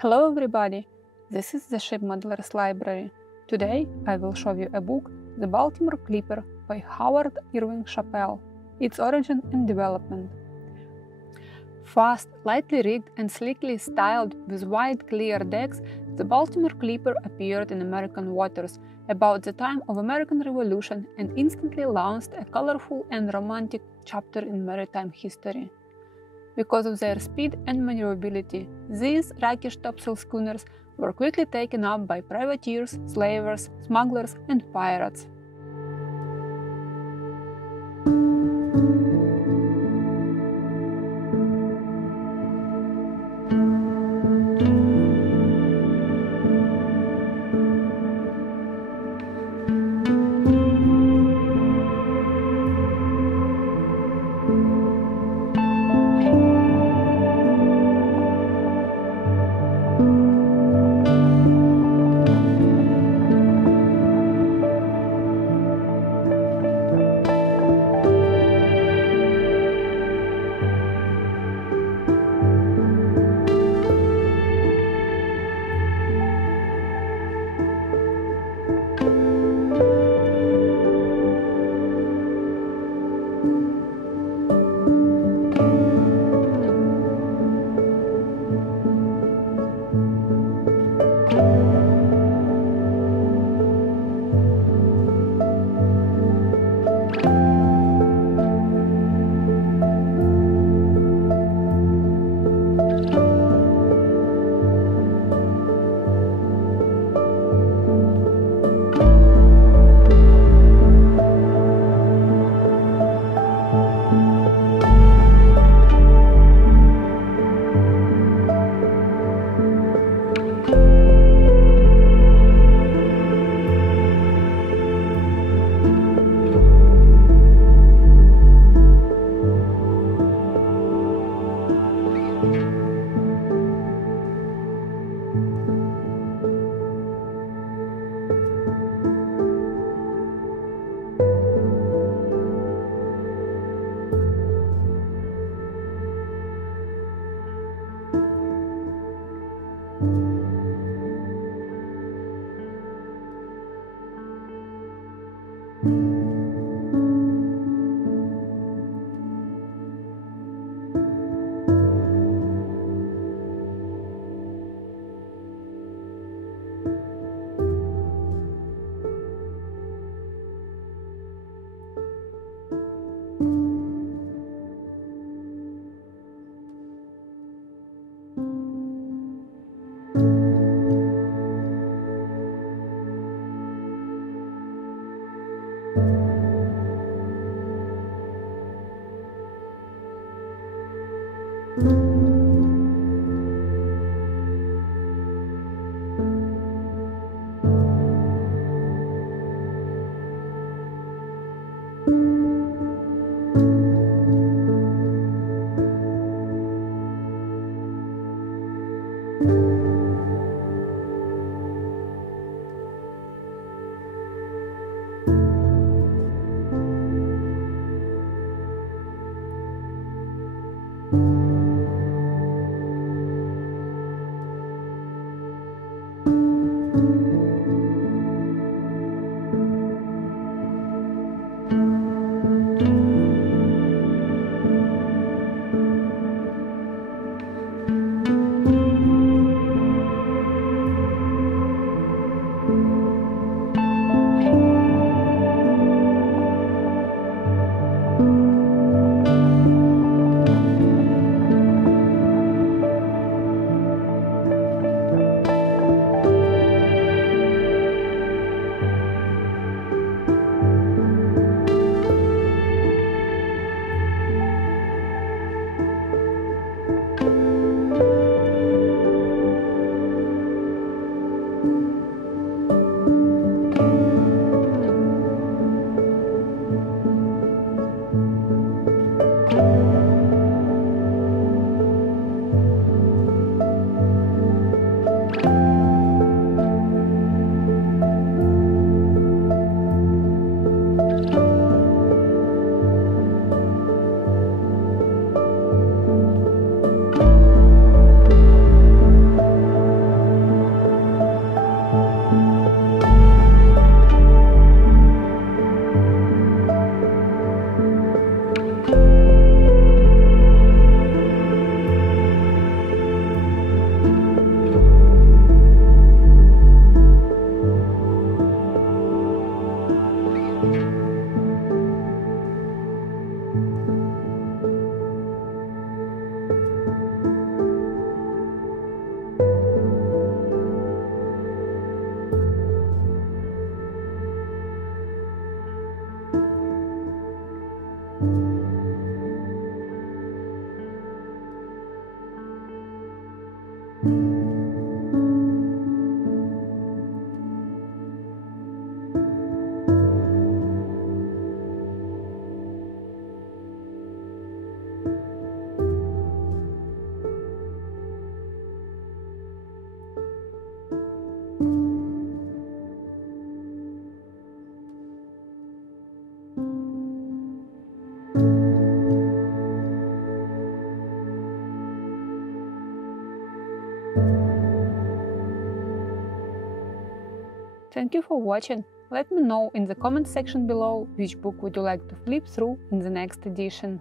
Hello everybody, this is the Ship Modelers Library. Today I will show you a book, The Baltimore Clipper by Howard Irving Chappell, its origin and development. Fast, lightly rigged and sleekly styled with wide clear decks, the Baltimore Clipper appeared in American waters about the time of American Revolution and instantly launched a colorful and romantic chapter in maritime history. Because of their speed and maneuverability, these rakish topsail schooners were quickly taken up by privateers, slavers, smugglers, and pirates. Thank you for watching. Let me know in the comment section below which book would you like to flip through in the next edition.